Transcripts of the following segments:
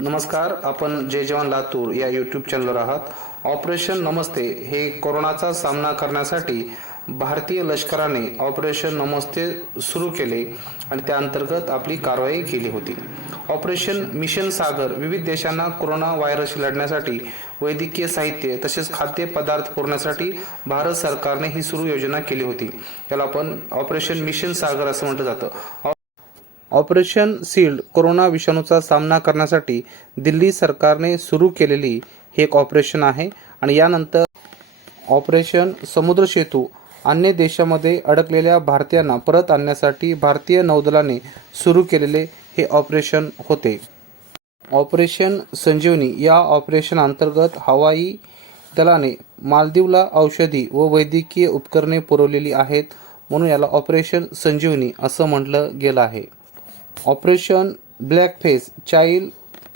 नमस्कार आपण जय जवान लातूर या यूट्यूब चॅनलवर आहात. ऑपरेशन नमस्ते हे कोरोनाचा सामना करण्यासाठी भारतीय लष्कराने ऑपरेशन नमस्ते सुरू केले आणि त्या अंतर्गत आपली कारवाई केली होती. ऑपरेशन मिशन सागर विविध देशांना कोरोना व्हायरसशी लढण्यासाठी वैद्यकीय साहित्य तसेच खाद्यपदार्थ पुरवण्यासाठी भारत सरकारने ही सुरू योजना केली होती. याला आपण ऑपरेशन मिशन सागर असं म्हटलं जातं. ऑपरेशन सील्ड कोरोना विषाणूचा सामना करण्यासाठी दिल्ली सरकारने सुरू केलेली हे एक ऑपरेशन आहे आणि यानंतर ऑपरेशन समुद्र सेतू अन्य देशामध्ये अडकलेल्या भारतीयांना परत आणण्यासाठी भारतीय नौदलाने सुरू केलेले हे ऑपरेशन होते. ऑपरेशन संजीवनी या ऑपरेशन अंतर्गत हवाई दलाने मालदीवला औषधी व वैद्यकीय उपकरणे पुरवलेली आहेत म्हणून याला ऑपरेशन संजीवनी असं म्हटलं गेलं आहे. ऑपरेशन ब्लॅकफेस चाइल्ड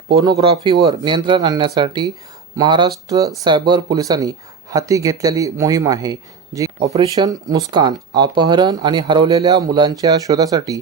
पोर्नोग्राफीवर नियंत्रण आणण्यासाठी महाराष्ट्र सायबर पोलिसांनी हाती घेतलेली मोहीम आहे जी ऑपरेशन मुस्कान अपहरण आणि हरवलेल्या मुलांच्या शोधासाठी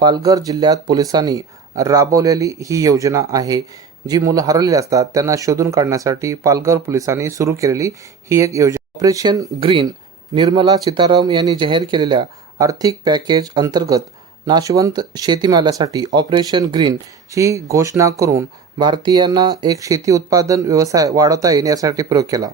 पालघर जिल्ह्यात पोलिसांनी राबवलेली ही योजना आहे. जी मुलं हरवलेली असतात त्यांना शोधून काढण्यासाठी पालघर पोलिसांनी सुरू केलेली ही एक योजना ऑपरेशन ग्रीन निर्मला सीताराम यांनी जाहीर केलेल्या आर्थिक पॅकेज अंतर्गत नाशवंत शेतीमालासाठी ऑपरेशन ग्रीन ही घोषणा करून भारतीयांना एक शेती उत्पादन व्यवसाय वाढवता येईल यासाठी प्रयोग केला.